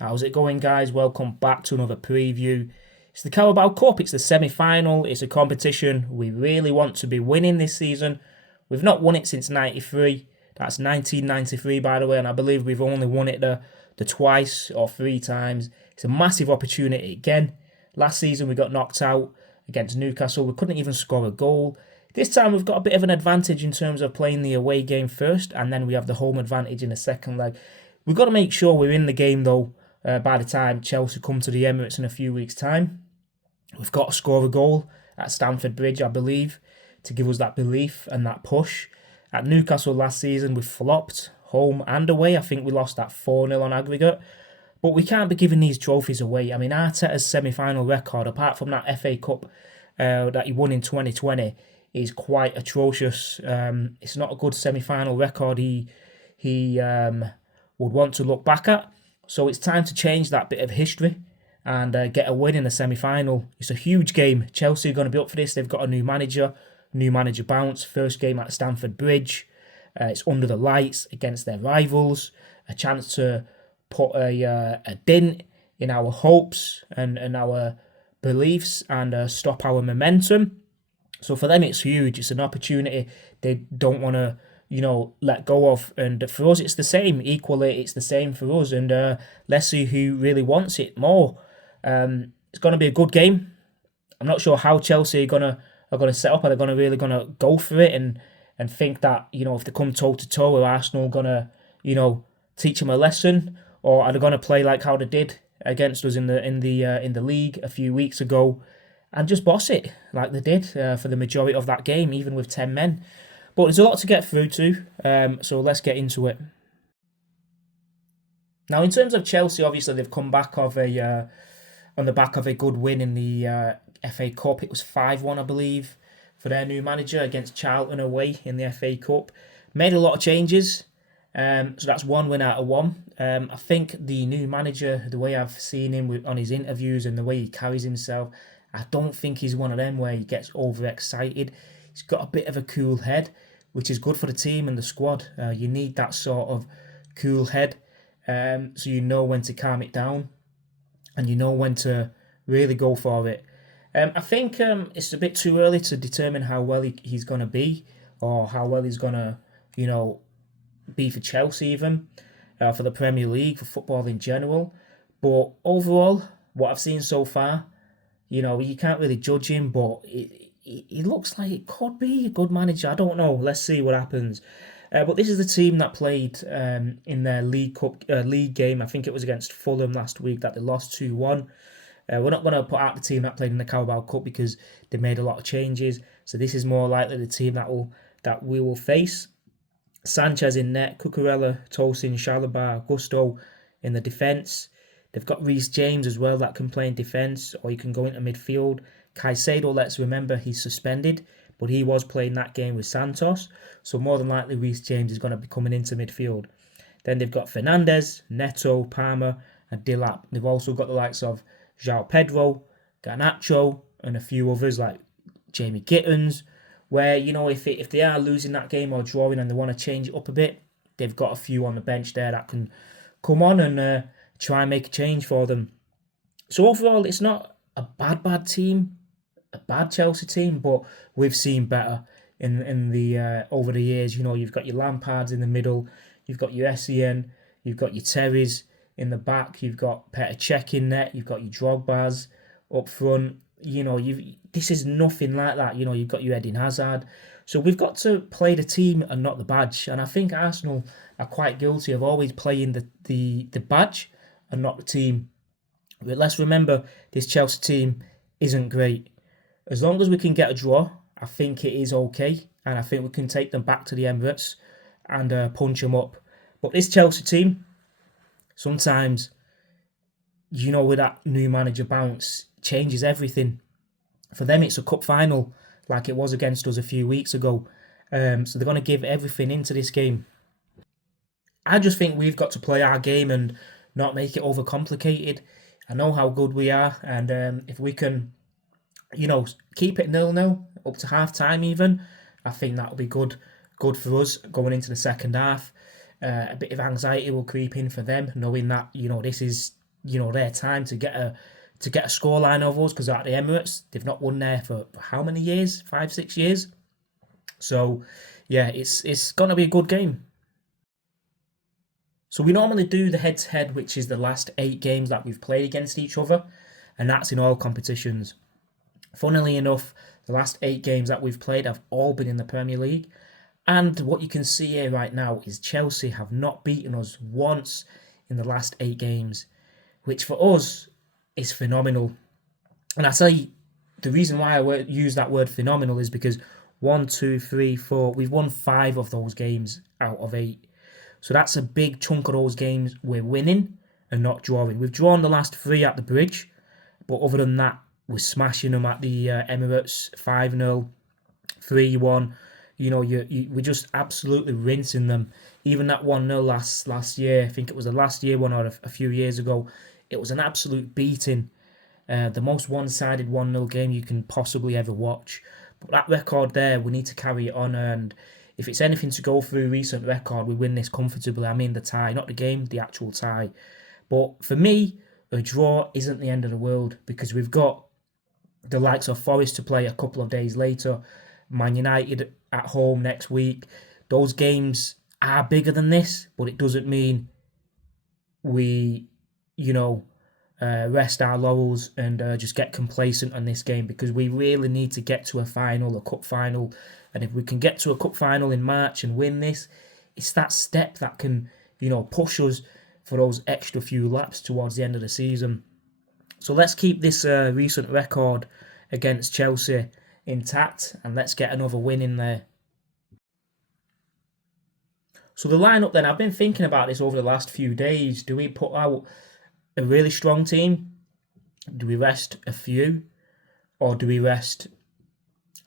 How's it going, guys? Welcome back to another preview. It's the Carabao Cup, it's the semi-final, it's a competition we really want to be winning this season. We've not won it since 93, that's 1993 by the way, and I believe we've only won it the twice or three times. It's a massive opportunity again. Last season we got knocked out against Newcastle, we couldn't even score a goal. This time we've got a bit of an advantage in terms of playing the away game first, and then we have the home advantage in the second leg. We've got to make sure we're in the game though. By the time Chelsea come to the Emirates in a few weeks' time, we've got to score a goal at Stamford Bridge, I believe, to give us that belief and that push. At Newcastle last season, we flopped home and away. I think we lost that 4-0 on aggregate. But we can't be giving these trophies away. I mean, Arteta's semi-final record, apart from that FA Cup that he won in 2020, is quite atrocious. It's not a good semi-final record he would want to look back at. So it's time to change that bit of history and get a win in the semi-final. It's a huge game. Chelsea are going to be up for this. They've got a new manager bounce. First game at Stamford Bridge. It's under the lights against their rivals. A chance to put a dent in our hopes and our beliefs and stop our momentum. So for them, it's huge. It's an opportunity they don't want to let go of. And for us, it's the same. Equally, it's the same for us. And let's see who really wants it more. It's going to be a good game. I'm not sure how Chelsea are gonna set up. Are they really gonna go for it and think that if they come toe to toe with Arsenal, gonna teach them a lesson, or are they gonna play like how they did against us in the league a few weeks ago and just boss it like they did for the majority of that game, even with 10 men. But there's a lot to get through to, so let's get into it. Now, in terms of Chelsea, obviously they've come back on the back of a good win in the FA Cup. It was 5-1, I believe, for their new manager against Charlton away in the FA Cup. Made a lot of changes, so that's one win out of one. I think the new manager, the way I've seen him on his interviews and the way he carries himself, I don't think he's one of them where he gets overexcited. He's got a bit of a cool head, which is good for the team and the squad. You need that sort of cool head, so you know when to calm it down and you know when to really go for it. I think it's a bit too early to determine how well he's going to be, or how well he's going to, be for Chelsea even, for the Premier League, for football in general. But overall, what I've seen so far, you can't really judge him, but he looks like it could be a good manager. I don't know. Let's see what happens. But this is the team that played in their League Cup league game. I think it was against Fulham last week that they lost 2-1. We're not going to put out the team that played in the Carabao Cup because they made a lot of changes. So this is more likely the team that we will face. Sanchez in net, Cucurella, Tosin, Chalobah, Gusto in the defence. They've got Reece James as well that can play in defence, or you can go into midfield. Caicedo, let's remember, he's suspended, but he was playing that game with Santos. So more than likely Reece James is going to be coming into midfield. Then they've got Fernandes, Neto, Palmer and Dilap. They've also got the likes of João Pedro, Garnacho and a few others like Jamie Gittins, where, if they are losing that game or drawing and they want to change it up a bit, they've got a few on the bench there that can come on and try and make a change for them. So overall, it's not a bad team, a bad Chelsea team, but we've seen better in the over the years. You've got your Lampards in the middle, you've got your Essien, you've got your Terrys in the back, you've got Petr Cech in net, you've got your Drogbas up front. This is nothing like that. You've got your Eden Hazard. So we've got to play the team and not the badge. And I think Arsenal are quite guilty of always playing the badge and not the team. But let's remember, this Chelsea team isn't great. As long as we can get a draw, I think it is okay. And I think we can take them back to the Emirates and punch them up. But this Chelsea team, sometimes, with that new manager bounce, changes everything. For them, it's a cup final, like it was against us a few weeks ago. So they're going to give everything into this game. I just think we've got to play our game and not make it overcomplicated. I know how good we are, and if we can, keep it 0-0 up to half time even, I think that'll be good for us going into the second half. A bit of anxiety will creep in for them, knowing that this is their time to get a scoreline of us, because at the Emirates they've not won there for how many years? 5-6 years. So yeah, it's gonna be a good game. So we normally do the head-to-head, which is the last 8 games that we've played against each other, and that's in all competitions. Funnily enough, the last 8 games that we've played have all been in the Premier League. And what you can see here right now is Chelsea have not beaten us once in the last 8 games, which for us is phenomenal. And I say the reason why I use that word phenomenal is because 1, 2, 3, 4, we've won 5 of those games out of 8. So that's a big chunk of those games we're winning and not drawing. We've drawn the last 3 at the Bridge, but other than that, we're smashing them at the Emirates 5-0, 3-1. We're just absolutely rinsing them. Even that 1-0 last year, I think it was the last year one or a few years ago, it was an absolute beating. The most one-sided 1-0 game you can possibly ever watch. But that record there, we need to carry it on, and if it's anything to go through recent record, we win this comfortably. I mean the tie, not the game, the actual tie. But for me, a draw isn't the end of the world, because we've got the likes of Forest to play a couple of days later, Man United at home next week. Those games are bigger than this, but it doesn't mean we, rest our laurels and just get complacent on this game, because we really need to get to a final, a cup final. And if we can get to a cup final in March and win this, it's that step that can, push us for those extra few laps towards the end of the season. So let's keep this recent record against Chelsea intact, and let's get another win in there. So the lineup then, I've been thinking about this over the last few days. Do we put out a really strong team? Do we rest a few? Or do we rest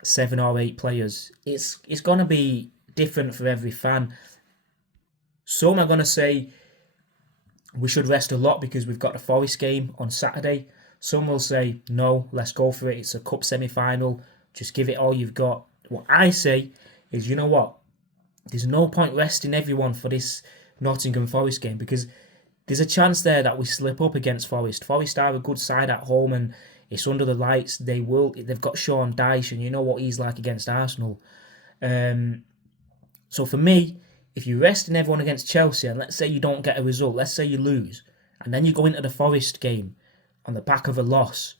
7 or 8 players? It's going to be different for every fan. Some are going to say we should rest a lot because we've got a Forest game on Saturday. Some will say, no, let's go for it. It's a cup semi-final. Just give it all you've got. What I say is, you know what? There's no point resting everyone for this Nottingham Forest game, because there's a chance there that we slip up against Forest. Forest are a good side at home, and it's under the lights. They've got Sean Dyche, and you know what he's like against Arsenal. So for me, if you're resting everyone against Chelsea, and let's say you don't get a result, let's say you lose, and then you go into the Forest game on the back of a loss,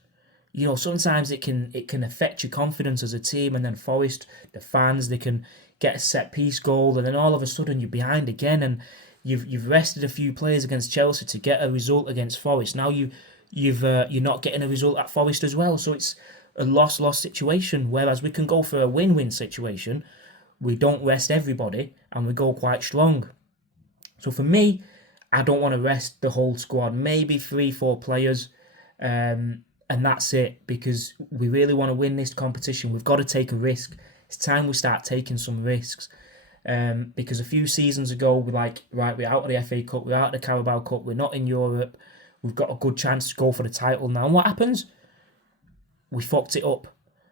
sometimes it can affect your confidence as a team. And then Forest, the fans, they can get a set piece goal, and then all of a sudden you're behind again, and you've rested a few players against Chelsea to get a result against Forest. Now you're not getting a result at Forest as well, so it's a loss-loss situation. Whereas we can go for a win-win situation. We don't rest everybody, and we go quite strong. So for me, I don't want to rest the whole squad. Maybe 3-4 players, and that's it, because we really want to win this competition. We've got to take a risk. It's time we start taking some risks. Because a few seasons ago, we're out of the FA Cup, we're out of the Carabao Cup, we're not in Europe, we've got a good chance to go for the title now. And what happens? We fucked it up.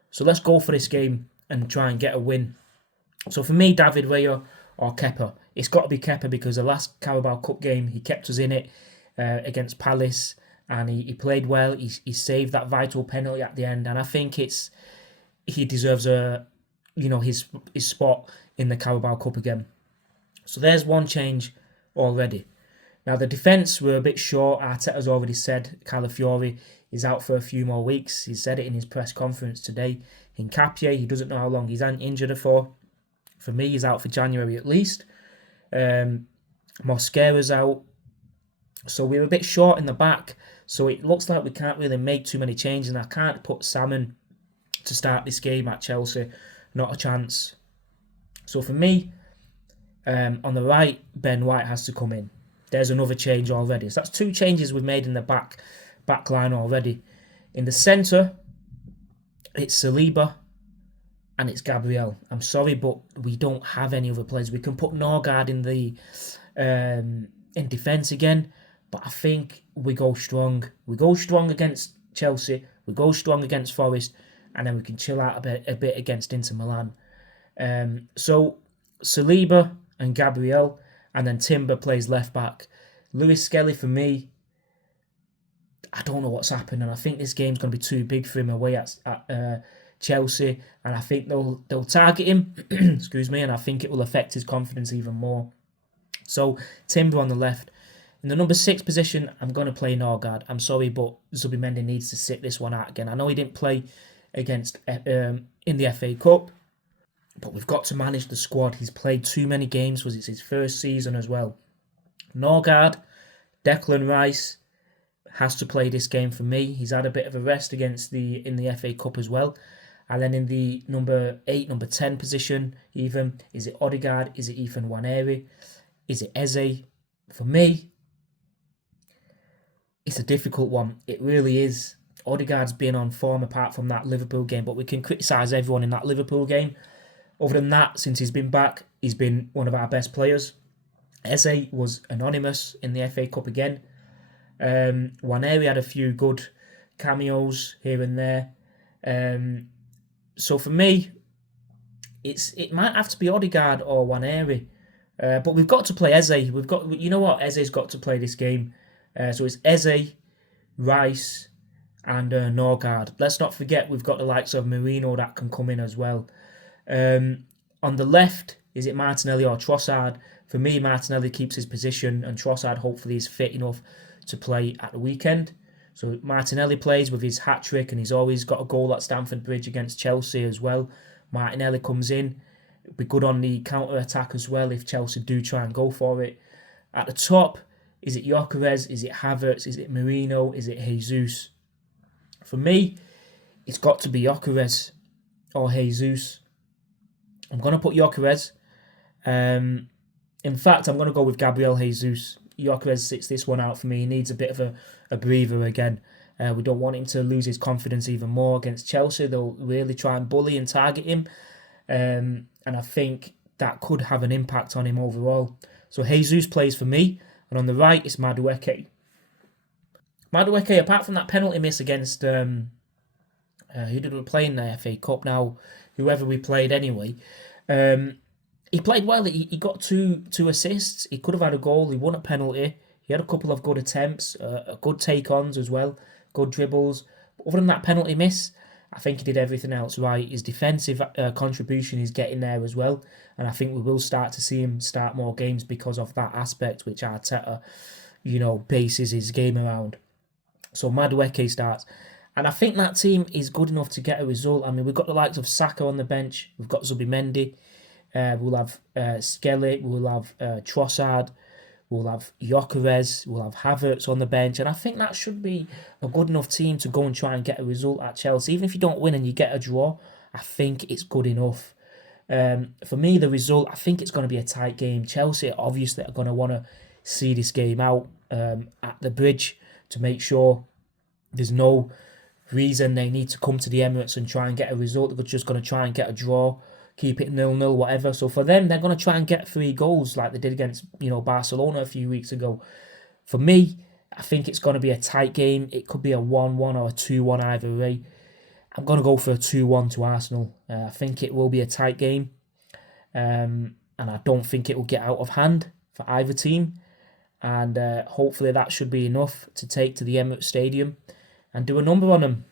So let's go for this game and try and get a win. So for me, David Raya or Kepa. It's got to be Kepa, because the last Carabao Cup game, he kept us in it against Palace, and he played well. He saved that vital penalty at the end, and I think he deserves his spot in the Carabao Cup again. So there's one change already. Now the defence were a bit short. Arteta's already said Calafiori is out for a few more weeks. He said it in his press conference today. Hincapié, he doesn't know how long he's injured for. For me, he's out for January at least. Mosquera's out. So we're a bit short in the back. So it looks like we can't really make too many changes, and I can't put Salmon to start this game at Chelsea. Not a chance. So for me, on the right, Ben White has to come in. There's another change already. So that's 2 changes we've made in the back line already. In the centre, it's Saliba and it's Gabriel. I'm sorry, but we don't have any other players. We can put Norgard in the in defence again, but I think we go strong. We go strong against Chelsea. We go strong against Forest, and then we can chill out a bit against Inter Milan. So Saliba and Gabriel, and then Timber plays left back. Lewis Skelly for me, I don't know what's happened, and I think this game's going to be too big for him away at Chelsea, and I think they'll target him. Excuse me, and I think it will affect his confidence even more. So Timber on the left. In the number 6 position, I'm going to play Norgard. I'm sorry, but Zubimendi needs to sit this one out again. I know he didn't play against in the FA Cup, but we've got to manage the squad. He's played too many games, it's his first season as well. Norgard, Declan Rice has to play this game for me. He's had a bit of a rest in the FA Cup as well. And then in the number 8, number 10 position, even, is it Odegaard? Is it Ethan Nwaneri? Is it Eze? For me, it's a difficult one. It really is. Odegaard's been on form apart from that Liverpool game, but we can criticise everyone in that Liverpool game. Other than that, since he's been back, he's been one of our best players. Eze was anonymous in the FA Cup again. Nwaneri had a few good cameos here and there. So for me, it might have to be Odegaard or Nwaneri. But we've got to play Eze. You know what? Eze's got to play this game. So it's Eze, Rice, and Norgard. Let's not forget we've got the likes of Merino that can come in as well. On the left, is it Martinelli or Trossard? For me, Martinelli keeps his position, and Trossard hopefully is fit enough to play at the weekend. So Martinelli plays with his hat-trick, and he's always got a goal at Stamford Bridge against Chelsea as well. Martinelli comes in. It'll be good on the counter-attack as well if Chelsea do try and go for it. At the top, is it Gyökeres? Is it Havertz? Is it Merino? Is it Jesus? For me, it's got to be Gyökeres or Jesus. I'm going to put Gyökeres. In fact, I'm going to go with Gabriel Jesus. Gyökeres sits this one out for me. He needs a bit of a breather again. We don't want him to lose his confidence even more against Chelsea. They'll really try and bully and target him. And I think that could have an impact on him overall. So Jesus plays for me. And on the right, it's Madueke. Madueke, apart from that penalty miss against... who did we play in the FA Cup now? Whoever we played anyway. He played well. He got two assists. He could have had a goal. He won a penalty. He had a couple of good attempts, good take-ons as well, good dribbles. But other than that penalty miss, I think he did everything else right. His defensive contribution is getting there as well. And I think we will start to see him start more games because of that aspect, which Arteta, bases his game around. So Madueke starts. And I think that team is good enough to get a result. I mean, we've got the likes of Saka on the bench. We've got Zubimendi. We'll have Skelly. We'll have Trossard. We'll have Gyökeres. We'll have Havertz on the bench. And I think that should be a good enough team to go and try and get a result at Chelsea. Even if you don't win and you get a draw, I think it's good enough. For me, the result, I think it's going to be a tight game. Chelsea obviously are going to want to see this game out at the Bridge to make sure there's no reason they need to come to the Emirates and try and get a result. They're just going to try and get a draw, keep it 0-0, whatever. So for them, they're going to try and get 3 goals like they did against Barcelona a few weeks ago. For me, I think it's going to be a tight game. It could be a 1-1 or a 2-1 either way. I'm going to go for a 2-1 to Arsenal. I think it will be a tight game. And I don't think it will get out of hand for either team. And hopefully that should be enough to take to the Emirates Stadium and do a number on them.